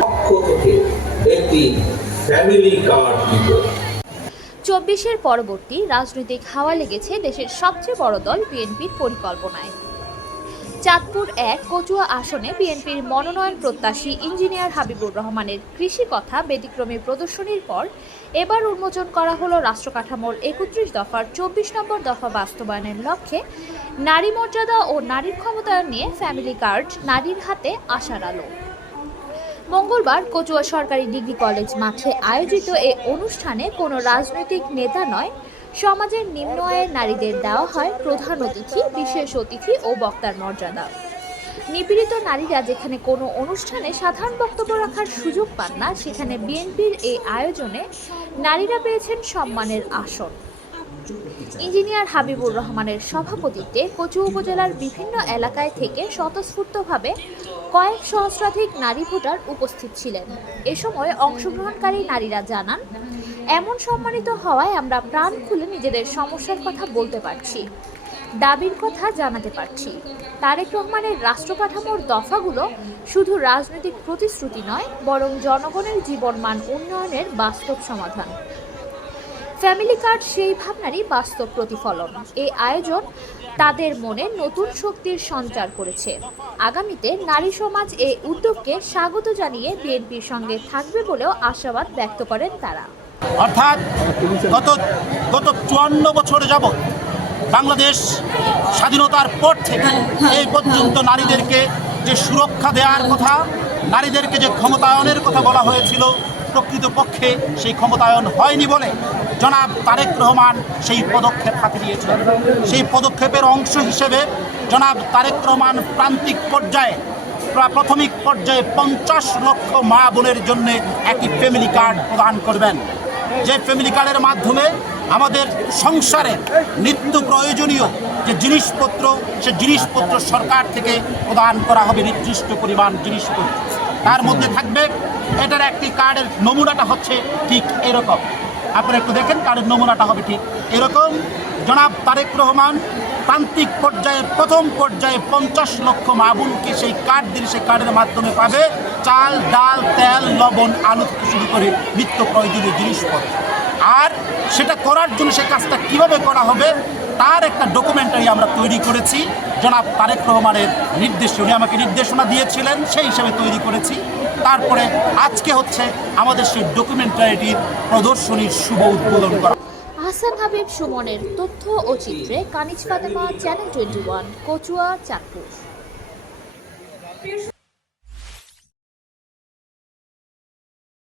পক্ষ থেকে একটি ফ্যামিলি কার্ড দিব। 24-এর পরবর্তী রাজনৈতিক হাওয়া লেগেছে দেশের সবচেয়ে বড় দল বিএনপির পরিকল্পনায়। চাঁদপুর 1 কচুয়া আসনে বিএনপির মনোনয়ন প্রত্যাশী ইঞ্জিনিয়ার হাবিবুর রহমানের কৃষি কথা ব্যতিক্রমী প্রদর্শনীর পর এবার উন্মোচন করা হলো রাষ্ট্রকাঠামোর 31 দফার 24 নম্বর দফা বাস্তবায়নের লক্ষ্যে নারী মর্যাদা ও নারীর ক্ষমতায়ন নিয়ে ফ্যামিলি কার্ড নারীর হাতে আশার আলো। মঙ্গলবার কচুয়া সরকারি ডিগ্রি কলেজ মাঠে আয়োজিত এ অনুষ্ঠানে কোনো রাজনৈতিক নেতা নয়, সমাজের নিম্ন আয়ের নারীদের দেওয়া হয় প্রধান অতিথি, বিশেষ অতিথি ও বক্তার মর্যাদা। নিপীড়িত নারীরা যেখানে কোনো অনুষ্ঠানে সাধারণ বক্তব্য রাখার সুযোগ পান না, সেখানে বিএনপির এই আয়োজনে নারীরা পেয়েছেন সম্মানের আসন। ইঞ্জিনিয়ার হাবিবুর রহমানের সভাপতিত্বে কচুয়া উপজেলার বিভিন্ন এলাকায় থেকে স্বতঃস্ফূর্তভাবে কয়েক সহস্রাধিক নারী ভোটার উপস্থিত ছিলেন। এ সময় অংশগ্রহণকারী নারীরা জানান, এমন সম্মানিত হওয়ায় আমরা প্রাণ খুলে নিজেদের সমস্যার কথা বলতে পারছি, দাবির কথা জানাতে পারছি। তারেক রহমানের রাষ্ট্রকাঠামোর দফাগুলো শুধু রাজনৈতিক প্রতিশ্রুতি নয়, বরং জনগণের জীবনমান উন্নয়নের বাস্তব সমাধান। ফ্যামিলি কার্ড সেই ভাবনারই বাস্তব প্রতিফলন। এই আয়োজন তাদের মনে নতুন শক্তির সঞ্চার করেছে। আগামীতে নারী সমাজ এই উদ্যোগকে স্বাগত জানিয়ে বিএনপির সঙ্গে থাকবে বলেও আশাবাদ ব্যক্ত করেন তারা। অর্থাৎ গত 54 বছর যাবৎ বাংলাদেশ স্বাধীনতার পর থেকে এই পর্যন্ত নারীদেরকে যে সুরক্ষা দেওয়ার কথা, নারীদেরকে যে ক্ষমতায়নের কথা বলা হয়েছিল, প্রকৃতপক্ষে সেই ক্ষমতায়ন হয়নি বলে জনাব তারেক রহমান সেই পদক্ষেপ হাতে নিয়েছেন। সেই পদক্ষেপের অংশ হিসেবে জনাব তারেক রহমান প্রান্তিক পর্যায়ে প্রাথমিক পর্যায়ে 50 লক্ষ মা বোনের জন্য একটি ফ্যামিলি কার্ড প্রদান করবেন, যে ফ্যামিলি কার্ডের মাধ্যমে আমাদের সংসারে নিত্য প্রয়োজনীয় যে জিনিসপত্র, সে জিনিসপত্র সরকার থেকে প্রদান করা হবে নির্দিষ্ট পরিমাণ জিনিসপত্র। তার মধ্যে থাকবে, এটার একটি কার্ডের নমুনাটা হচ্ছে ঠিক এরকম, আপনারা একটু দেখেন, কার্ডের নমুনাটা হবে ঠিক এরকম। জনাব তারেক রহমান প্রান্তিক পর্যায়ে প্রথম পর্যায়ে 50 লক্ষ মা বোনকে সেই কার্ড দিলে সেই কার্ডের মাধ্যমে পাবে চাল, ডাল, তেল, লবণ, আলু থেকে শুরু করে নিত্য প্রয়োজনীয় জিনিসপত্র। আর সেটা করার জন্য সে কাজটা কীভাবে করা হবে তার একটা ডকুমেন্টারি আমরা তৈরি করেছি। জনাব তারেক রহমানের নির্দেশে উনি আমাকে নির্দেশনা দিয়েছিলেন, সেই হিসাবে তৈরি করেছি। তারপরে আজকে হচ্ছে আমাদের সেই ডকুমেন্টারিটির প্রদর্শনীর শুভ উদ্বোধন করা। হাসান হাবিব সুমনের তথ্য ও চিত্রে কানিজ ফাতেমা, চ্যানেল 21, কচুয়া, চাঁদপুর।